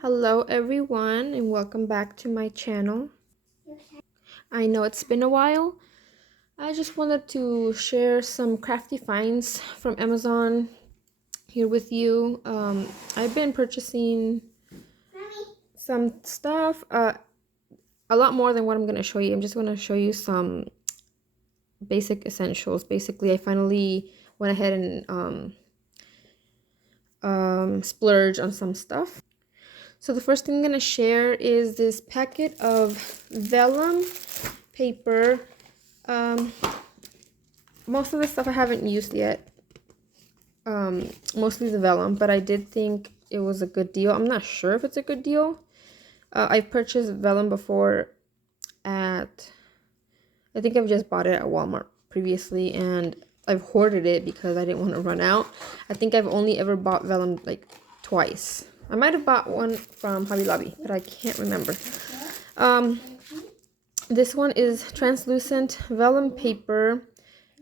Hello everyone and welcome back to my channel. I know it's been a while. I just wanted to share some crafty finds from Amazon here with you. I've been purchasing some stuff, a lot more than what I'm going to show you. I'm just going to show you some basic essentials. Basically, I finally went ahead and splurged on some stuff. So the first thing I'm going to share is this packet of vellum paper. Most of the stuff I haven't used yet, mostly the vellum, but I did think it was a good deal. I'm not sure if it's a good deal. I've purchased vellum before I think I've just bought it at Walmart previously, and I've hoarded it because I didn't want to run out. I think I've only ever bought vellum like twice. I might have bought one from Hobby Lobby, but I can't remember. This one is translucent vellum paper,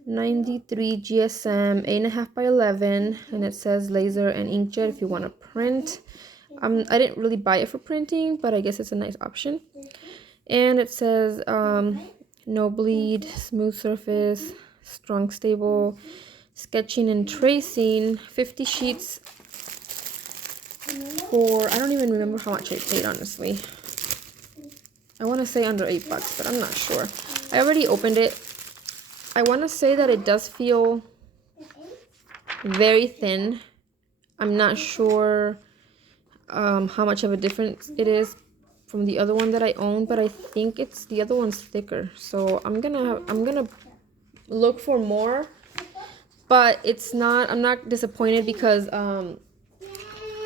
93 GSM, 8.5 by 11, and it says laser and inkjet if you want to print. I didn't really buy it for printing, but I guess it's a nice option. And it says no bleed, smooth surface, strong stable, sketching and tracing, 50 sheets for, I don't even remember how much I paid, honestly. I want to say under $8, but I'm not sure. I already opened it. I want to say that it does feel very thin. I'm not sure how much of a difference it is from the other one that I own, but I think the other one's thicker. So I'm gonna look for more, but I'm not disappointed because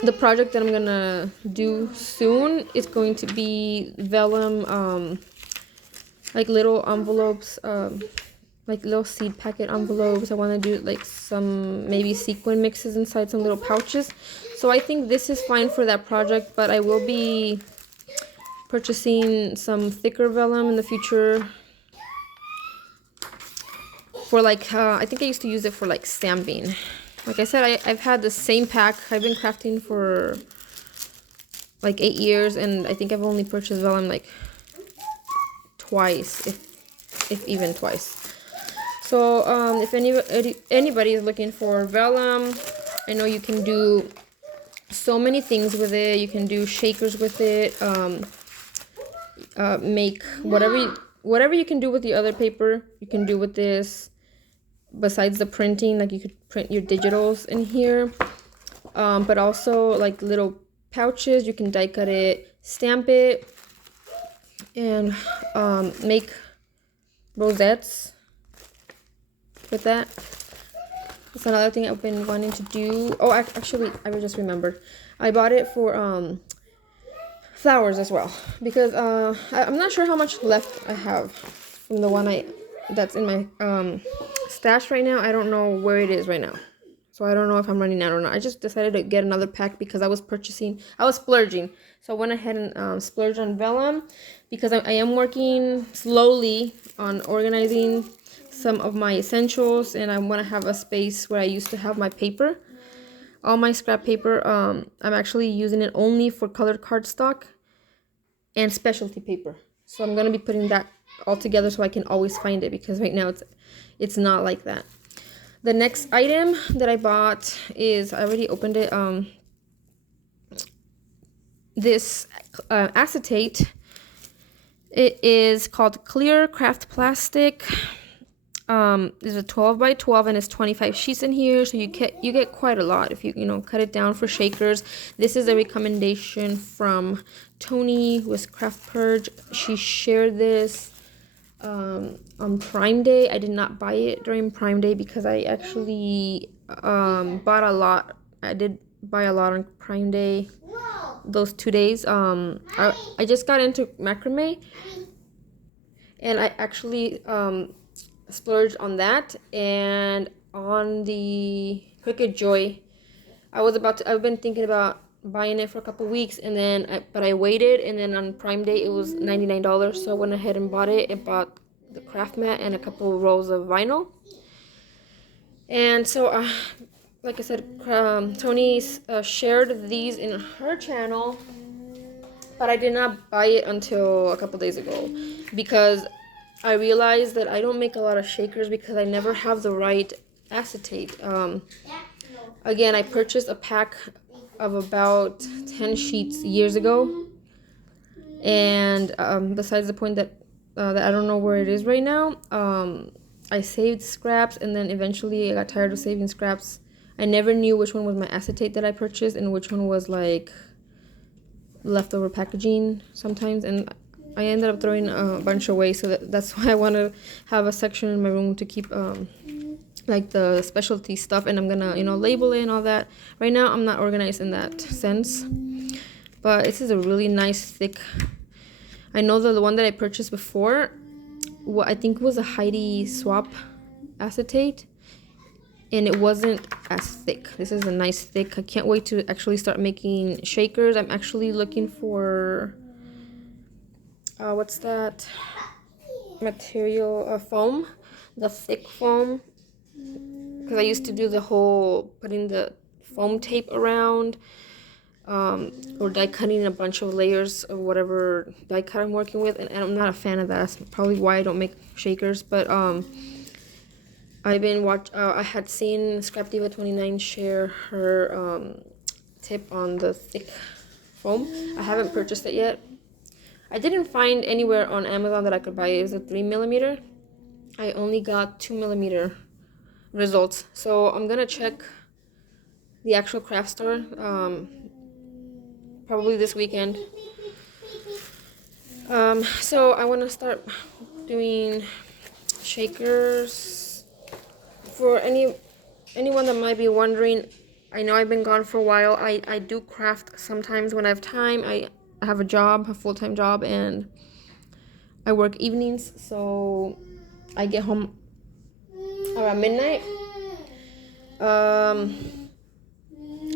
the project that I'm gonna do soon is going to be vellum, like little envelopes, like little seed packet envelopes. I want to do like some maybe sequin mixes inside some little pouches. So I think this is fine for that project, but I will be purchasing some thicker vellum in the future for like, I think I used to use it for like stamping. Like I said, I've had the same pack. I've been crafting for like 8 years, and I think I've only purchased vellum like twice, if even twice. So if anybody is looking for vellum, I know you can do so many things with it. You can do shakers with it, make whatever you can do with the other paper, you can do with this. Besides the printing, like you could print your digitals in here, but also like little pouches. You can die cut it, stamp it, and make rosettes with that. That's another thing I've been wanting to do. Oh, actually, I just remembered. I bought it for flowers as well, because I'm not sure how much left I have from the one that's in my stash right now. I don't know where it is right now, so I don't know if I'm running out or not. I just decided to get another pack because I was splurging. So I went ahead and splurged on vellum because I am working slowly on organizing some of my essentials, and I want to have a space where I used to have my paper, all my scrap paper. I'm actually using it only for colored cardstock and specialty paper. So I'm going to be putting that all together so I can always find it, because right now it's not like that. The next item that I bought is, I already opened it, this acetate. It is called Clear Craft Plastic. There's a 12 by 12 and it's 25 sheets in here, so you get quite a lot if you cut it down for shakers. This is a recommendation from Tony with Craft Purge. She shared this on Prime Day. I did not buy it during Prime Day because I actually bought a lot. I did buy a lot on Prime Day those 2 days. I just got into macrame, and I actually splurged on that and on the Cricut Joy. I've been thinking about buying it for a couple weeks, and then but I waited, and then on Prime Day it was $99, so I went ahead and bought it. It bought the craft mat and a couple of rolls of vinyl. And so like I said, Tony shared these in her channel, But I did not buy it until a couple days ago because I realized that I don't make a lot of shakers because I never have the right acetate. Again, I purchased a pack of about 10 sheets years ago, and besides the point that I don't know where it is right now, I saved scraps, and then eventually I got tired of saving scraps. I never knew which one was my acetate that I purchased and which one was like leftover packaging sometimes, and I ended up throwing a bunch away. So that's why I want to have a section in my room to keep like the specialty stuff, and I'm gonna label it and all that. Right now I'm not organized in that sense, but this is a really nice thick. I know the one that I purchased before, what I think was a Heidi Swap acetate, and it wasn't as thick. This is a nice thick. I can't wait to actually start making shakers. I'm actually looking for what's that material, foam, the thick foam, because I used to do the whole putting the foam tape around, or die cutting a bunch of layers of whatever die cut I'm working with, and I'm not a fan of that. That's probably why I don't make shakers. But I've been I had seen Scrap Diva 29 share her tip on the thick foam. I haven't purchased it yet. I didn't find anywhere on Amazon that I could buy it. It was a 3mm. I only got 2mm results. So I'm gonna check the actual craft store probably this weekend. So I want to start doing shakers. For anyone that might be wondering, I know I've been gone for a while. I do craft sometimes when I have time. I have a job, a full-time job, and I work evenings, so I get home around midnight.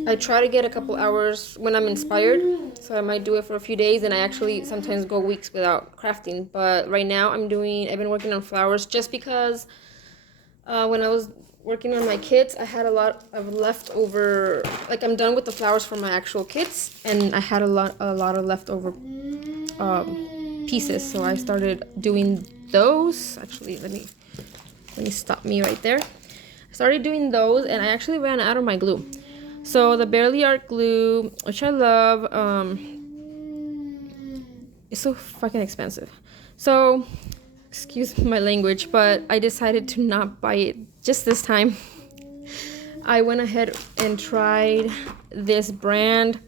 I try to get a couple hours when I'm inspired, so I might do it for a few days, and I actually sometimes go weeks without crafting. But right now I've been working on flowers just because when I was working on my kits, I had a lot of leftover, like I'm done with the flowers for my actual kits, and I had a lot of leftover pieces, so I started doing those. Actually, let me stop me right there. I started doing those, and I actually ran out of my glue. So the Barely Art glue, which I love, it's so fucking expensive. So, excuse my language, but I decided to not buy it just this time. I went ahead and tried this brand,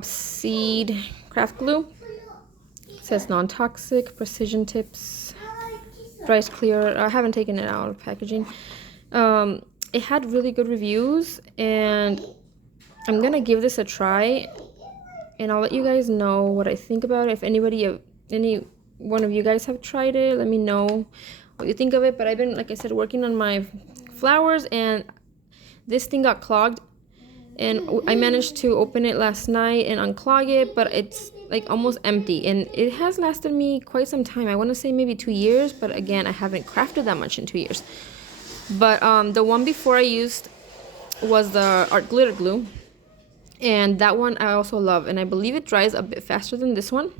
Seed Craft Glue. It says non-toxic, precision tips, dries clear. I haven't taken it out of packaging. It had really good reviews, and I'm gonna give this a try, and I'll let you guys know what I think about it. If any one of you guys have tried it, let me know what you think of it. But I've been, like I said, working on my flowers, and this thing got clogged, and I managed to open it last night and unclog it, but it's like almost empty, and it has lasted me quite some time. I want to say maybe 2 years, but again, I haven't crafted that much in 2 years. But the one before I used was the Art Glitter Glue, and that one I also love, and I believe it dries a bit faster than this one,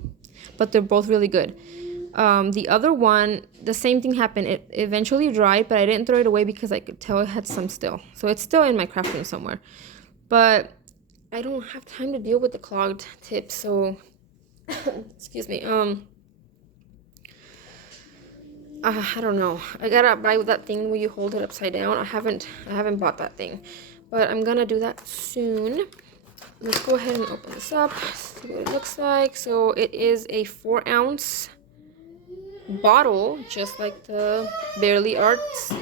but they're both really good. The other one, the same thing happened. It eventually dried, but I didn't throw it away because I could tell it had some still. So it's still in my craft room somewhere. But I don't have time to deal with the clogged tips, so excuse me. I don't know. I gotta buy that thing where you hold it upside down. I haven't bought that thing, but I'm gonna do that soon. Let's go ahead and open this up, see what it looks like. So it is a 4-ounce bottle, just like the Barely Arts.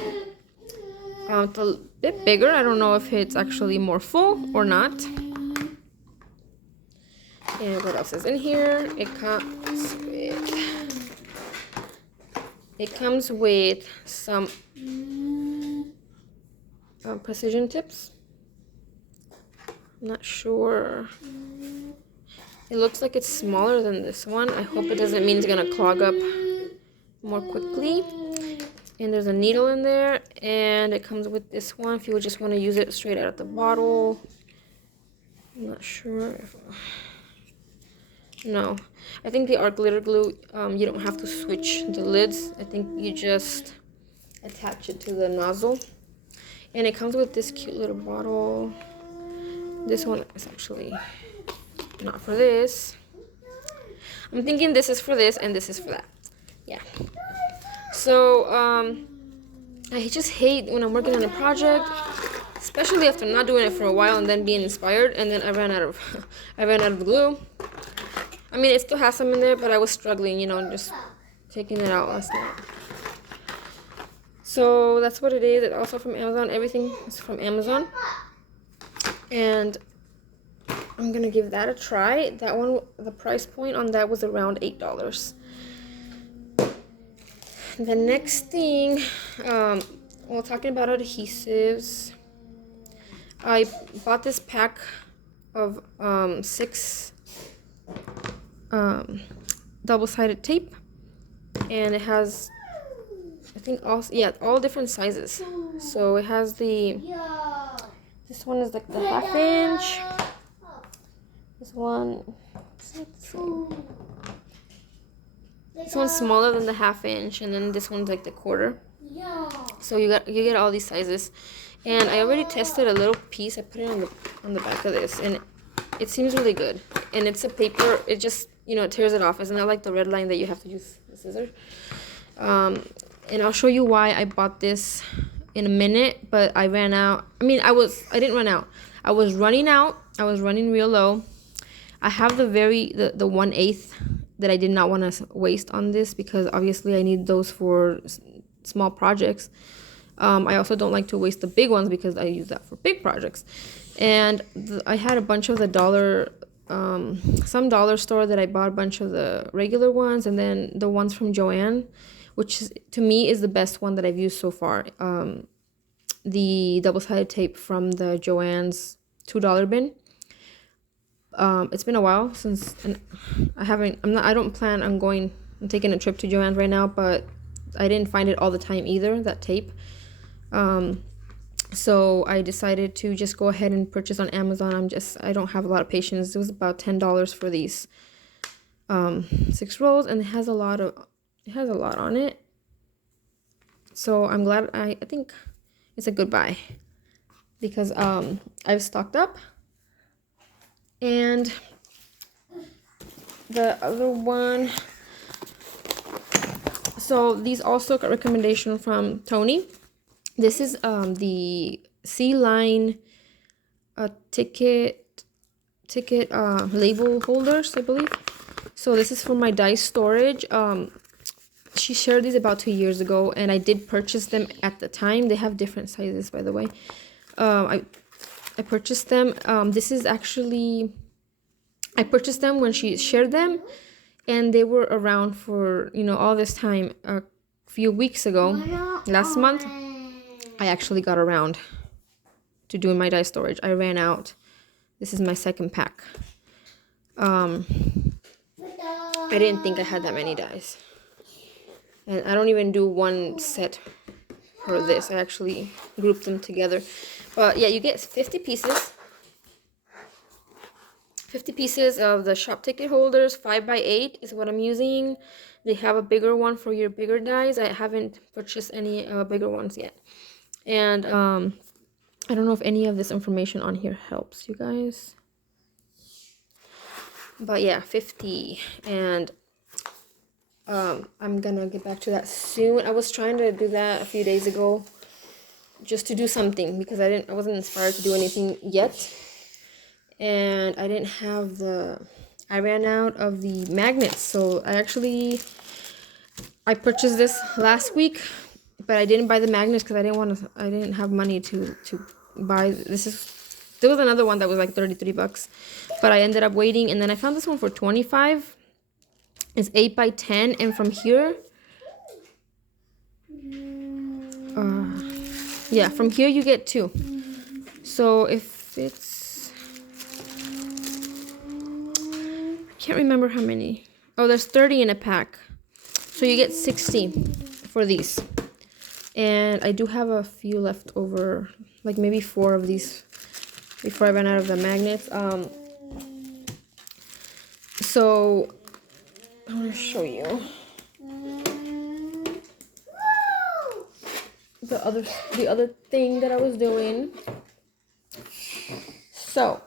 It's a bit bigger. I don't know if it's actually more full or not. And what else is in here? It comes with some precision tips. I'm not sure. It looks like it's smaller than this one. I hope it doesn't mean it's gonna clog up more quickly. And there's a needle in there, and it comes with this one if you would just want to use it straight out of the bottle. I'm not sure if No, I think the art glitter glue, you don't have to switch the lids. I think you just attach it to the nozzle. And it comes with this cute little bottle. This one is actually not for this. I'm thinking this is for this and this is for that. Yeah. So, I just hate when I'm working on a project, especially after not doing it for a while and then being inspired, and then I ran out of glue. I mean, it still has some in there, but I was struggling, you know, just taking it out last night. So that's what it is. It's also from Amazon. Everything is from Amazon. And I'm gonna give that a try. That one, the price point on that was around $8. The next thing, well, talking about adhesives, I bought this pack of 6 double-sided tape, and it has, I think, all different sizes. So it has this one is like the 1/2 inch. This one, this one's smaller than the 1/2 inch, and then this one's like the 1/4. So you get all these sizes, and I already tested a little piece. I put it on the back of this, and it seems really good. And it's a paper. It just, you know, it tears it off. It's not like the red line that you have to use the scissors. And I'll show you why I bought this in a minute, but I ran out. I mean, I didn't run out. I was running out. I was running real low. I have the 1/8 that I did not want to waste on this, because obviously I need those for small projects. I also don't like to waste the big ones because I use that for big projects. And I had a bunch of the some dollar store that I bought a bunch of the regular ones, and then the ones from Joann, which to me is the best one that I've used so far. The double-sided tape from the Joann's $2 bin. It's been a while since, and I'm taking a trip to Joann's right now, but I didn't find it all the time either, that tape. So I decided to just go ahead and purchase on Amazon. I don't have a lot of patience. It was about $10 for these 6 rolls, and it has a lot on it. So I'm glad. I think it's a good buy, because I've stocked up. And the other one, so these also got recommendation from Tony. This is the Sea Line ticket label holders, I believe. So this is for my dice storage. She shared these about 2 years ago, and I did purchase them at the time. They have different sizes, by the way. I purchased them. This is actually, I purchased them when she shared them, and they were around for, you know, all this time. A few weeks ago, last month, I actually got around to doing my die storage. I ran out. This is my second pack. I didn't think I had that many dies. And I don't even do one set for this. I actually grouped them together. But yeah, you get 50 pieces. 50 pieces of the shop ticket holders. 5x8 is what I'm using. They have a bigger one for your bigger dies. I haven't purchased any bigger ones yet. And I don't know if any of this information on here helps you guys. But yeah, 50. And I'm gonna get back to that soon. I was trying to do that a few days ago, just to do something, because I wasn't inspired to do anything yet. And I didn't have I ran out of the magnets. So I purchased this last week, but I didn't buy the magnets because I didn't have money to buy. There was another one that was like $33, but I ended up waiting, and then I found this one for $25. It's 8x10, and from here, from here you get 2. So if it's, I can't remember how many. Oh, there's 30 in a pack, so you get 60 for these. And I do have a few left over, like maybe 4 of these before I ran out of the magnets. So I want to show you the other thing that I was doing. So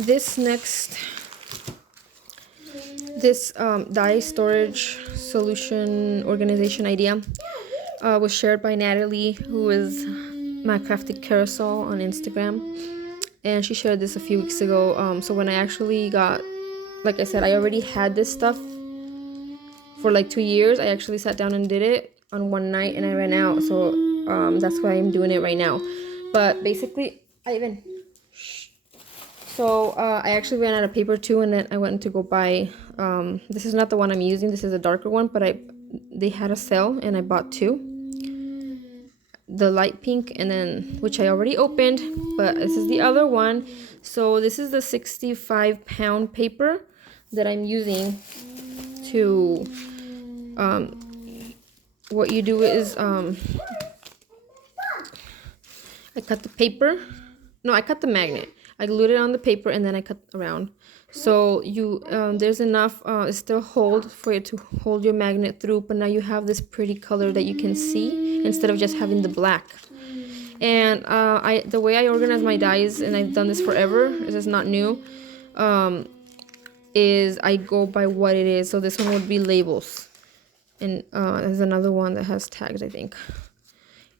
this dye storage solution organization idea was shared by Natalie, who is my Crafty Carousel on Instagram, and she shared this a few weeks ago. So when I actually got, like I said, I already had this stuff for like 2 years. I actually sat down and did it on one night, and I ran out. So that's why I'm doing it right now. But basically, I actually ran out of paper too, and then I went to go buy. This is not the one I'm using. This is a darker one, but they had a sale, and I bought two. The light pink, and then which I already opened, but this is the other one. So this is the 65-pound paper that I'm using to. What you do is I cut the paper. No, I cut the magnet. I glued it on the paper, and then I cut around. So you there's enough still hold for it to hold your magnet through, but now you have this pretty color that you can see instead of just having the black. And the way I organize my dyes, and I've done this forever, this is not new, is I go by what it is. So this one would be labels, and there's another one that has tags, I think.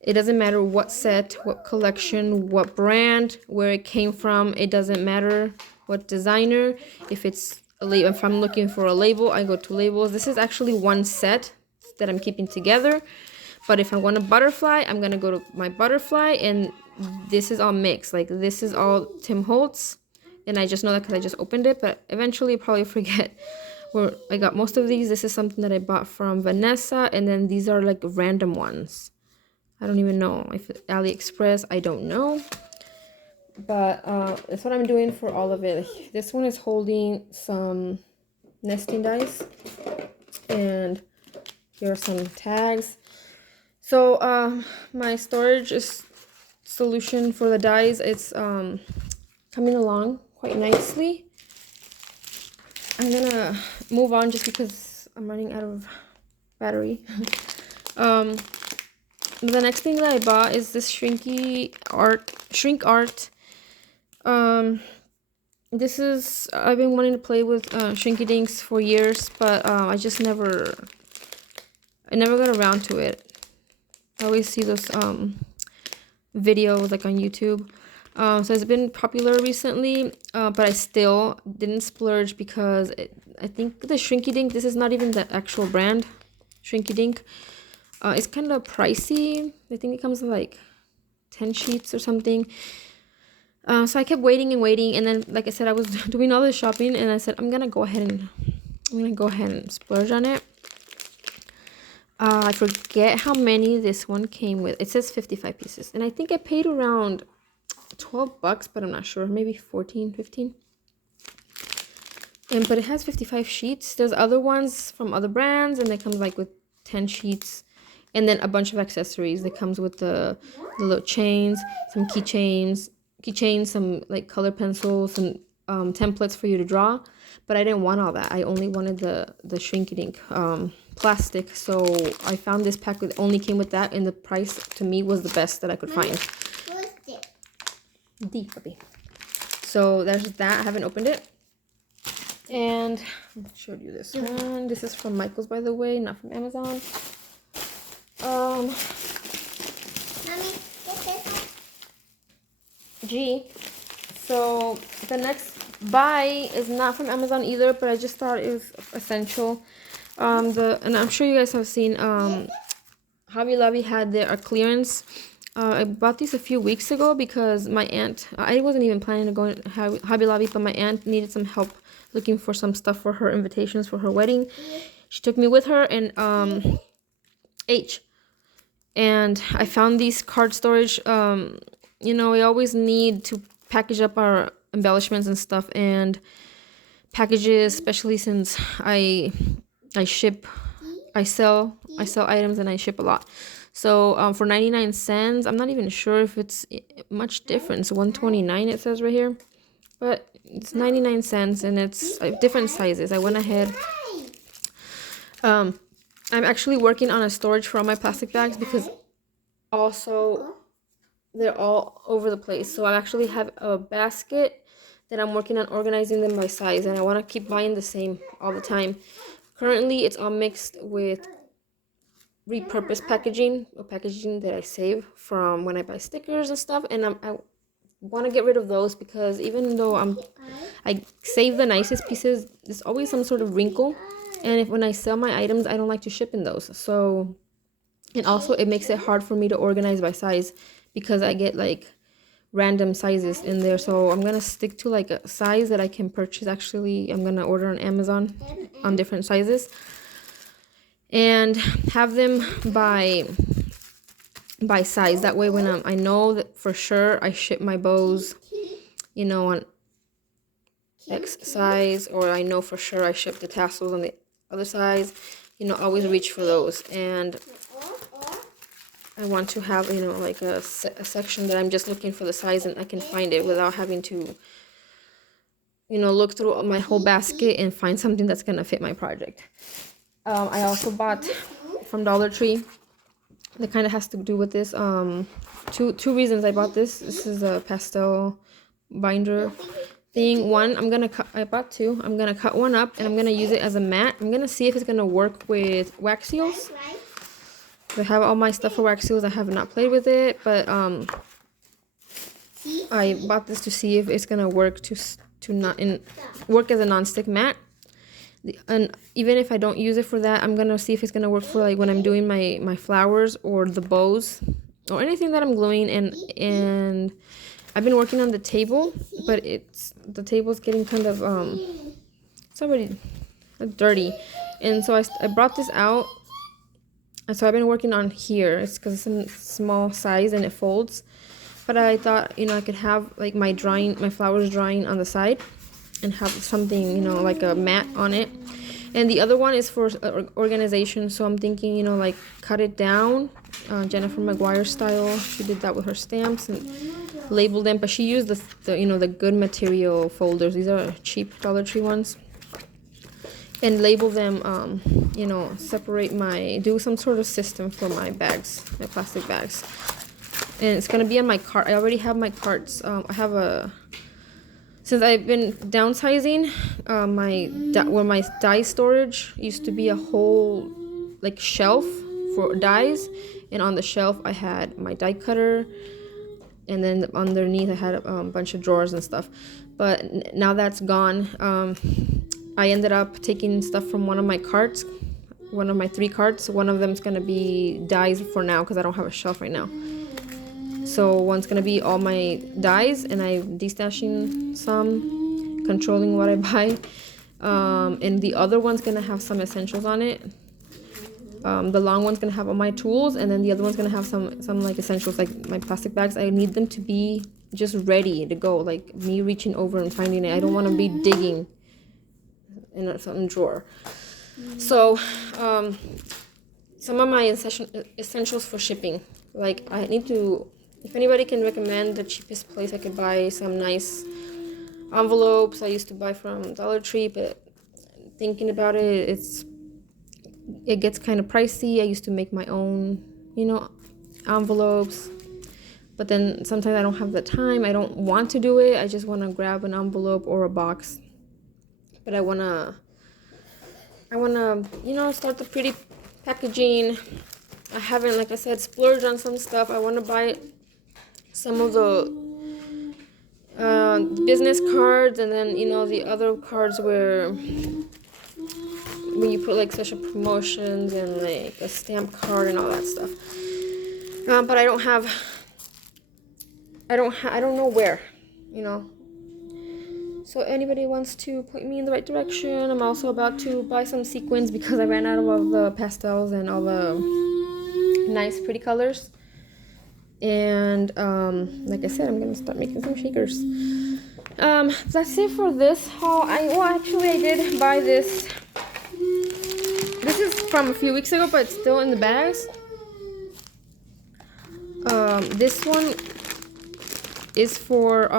It doesn't matter what set, what collection, what brand, where it came from. It doesn't matter what designer. If I'm looking for a label, I go to labels. This is actually one set that I'm keeping together. But if I want a butterfly, I'm going to go to my butterfly. And this is all mixed. Like, this is all Tim Holtz. And I just know that because I just opened it. But eventually I'll probably forget where I got most of these. This is something that I bought from Vanessa. And then these are like random ones. I don't even know if it's AliExpress. I don't know. But that's what I'm doing for all of it. This one is holding some nesting dies. And here are some tags. So my storage solution for the dies, it's coming along quite nicely. I'm gonna move on just because I'm running out of battery. The next thing that I bought is this Shrink Art. This is, I've been wanting to play with Shrinky Dinks for years, but I never got around to it. I always see those videos like on YouTube. So it's been popular recently, but I still didn't splurge because I think the Shrinky Dink, this is not even the actual brand, Shrinky Dink. It's kind of pricey. I think it comes with like 10 sheets or something. So I kept waiting, and then, like I said, I was doing all this shopping, and I said I'm gonna go ahead and splurge on it. I forget how many this one came with. It says 55 pieces, and I think I paid around $12, but I'm not sure, maybe 14, 15. But it has 55 sheets. There's other ones from other brands, and it comes like with 10 sheets, and then a bunch of accessories. It comes with the little chains, some keychains, some like color pencils, some templates for you to draw. But I didn't want all that. I only wanted the Shrinky Dink plastic. So I found this pack that only came with that, and the price to me was the best that I could find. D puppy. So there's that. I haven't opened it. And I showed you this one. This is from Michael's, by the way, not from Amazon. Mommy, get this one. G. So the next buy is not from Amazon either, but I just thought it was essential. And I'm sure you guys have seen Hobby Lobby had their clearance. I bought these a few weeks ago because my aunt, I wasn't even planning to go to Hobby Lobby, but my aunt needed some help looking for some stuff for her invitations for her wedding. She took me with her, and and I found these card storage. You know, we always need to package up our embellishments and stuff, and packages, especially since I sell items and I ship a lot. So for 99 cents, I'm not even sure if it's much difference. $1.29 it says right here. but it's 99 cents and it's different sizes. I went ahead. I'm actually working on a storage for all my plastic bags because also they're all over the place. So I actually have a basket that I'm working on organizing them by size, and I want to keep buying the same all the time. Currently, it's all mixed with repurposed packaging, or packaging that I save from when I buy stickers and stuff, and I want to get rid of those because even though I save the nicest pieces, there's always some sort of wrinkle, and when I sell my items, I don't like to ship in those. So, and also it makes it hard for me to organize by size because I get like random sizes in there. So I'm gonna stick to like a size that I can purchase. Actually, I'm gonna order on Amazon on different sizes and have them by size. That way when I know that for sure I ship my bows, you know, on X size, or I know for sure I ship the tassels on the other size, you know, always reach for those. And I want to have, you know, like a section that I'm just looking for the size and I can find it without having to, you know, look through my whole basket and find something that's gonna fit my project. I also bought from Dollar Tree, that kind of has to do with this. Two reasons I bought this. This is a pastel binder thing. One, I bought two. I'm gonna cut one up and I'm gonna use it as a mat. I'm gonna see if it's gonna work with wax seals. I have all my stuff for wax seals. I have not played with it, but I bought this to see if it's gonna work work as a non-stick mat. And even if I don't use it for that, I'm gonna see if it's gonna work for like when I'm doing my flowers or the bows or anything that I'm gluing. And I've been working on the table, but the table's getting kind of it's already dirty, and so I brought this out. And so I've been working on here. It's because it's a small size and it folds. But I thought, you know, I could have like my flowers drying on the side and have something, you know, like a mat on it. And the other one is for organization. So I'm thinking, you know, like cut it down, Jennifer McGuire style. She did that with her stamps and labeled them. But she used the you know, the good material folders. These are cheap Dollar Tree ones. And label them, you know, do some sort of system for my bags, my plastic bags. And it's going to be on my cart. I already have my carts. Since I've been downsizing, where my dye storage used to be a whole, like, shelf for dyes. And on the shelf, I had my die cutter. And then underneath, I had a bunch of drawers and stuff. But now that's gone. I ended up taking stuff from one of my carts, one of my 3 carts. One of them's gonna be dyes for now because I don't have a shelf right now. So one's gonna be all my dyes, and I'm destashing some, controlling what I buy. And the other one's gonna have some essentials on it. The long one's gonna have all my tools, and then the other one's gonna have some like essentials, like my plastic bags. I need them to be just ready to go, like me reaching over and finding it. I don't want to be digging in some drawer. So some of my essentials for shipping, like I need to, if anybody can recommend the cheapest place I could buy some nice envelopes. I used to buy from Dollar Tree, but thinking about it, it gets kind of pricey. I used to make my own, you know, envelopes, but then sometimes I don't have the time. I don't want to do it. I just want to grab an envelope or a box. But I wanna, you know, start the pretty packaging. I haven't, like I said, splurged on some stuff. I want to buy some of the business cards, and then, you know, the other cards where you put like special promotions and like a stamp card and all that stuff. But I don't know where, you know. So anybody wants to point me in the right direction. I'm also about to buy some sequins because I ran out of all the pastels and all the nice pretty colors. And like I said, I'm gonna start making some shakers. That's it for this haul. Actually I did buy this. This is from a few weeks ago, but it's still in the bags. This one is for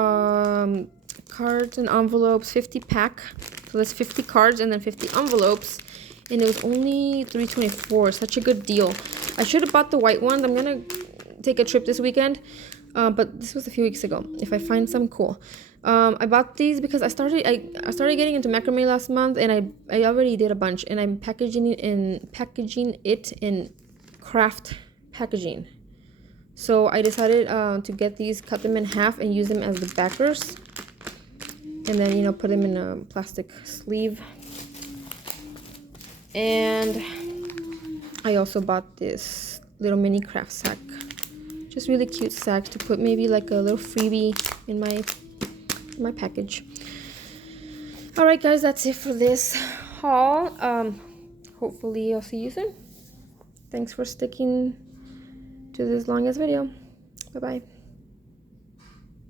cards and envelopes, 50 pack. So that's 50 cards and then 50 envelopes. And it was only $3.24. Such a good deal. I should have bought the white ones. I'm gonna take a trip this weekend. But this was a few weeks ago. If I find some cool. I bought these because I started getting into macrame last month, and I already did a bunch, and I'm packaging it in craft packaging. So I decided to get these, cut them in half, and use them as the backers, and then, you know, put them in a plastic sleeve. And I also bought this little mini craft sack, just really cute sack to put maybe like a little freebie in my package. All right, guys, that's it for this haul. Hopefully I'll see you soon. Thanks for sticking to this long ass video. Bye bye.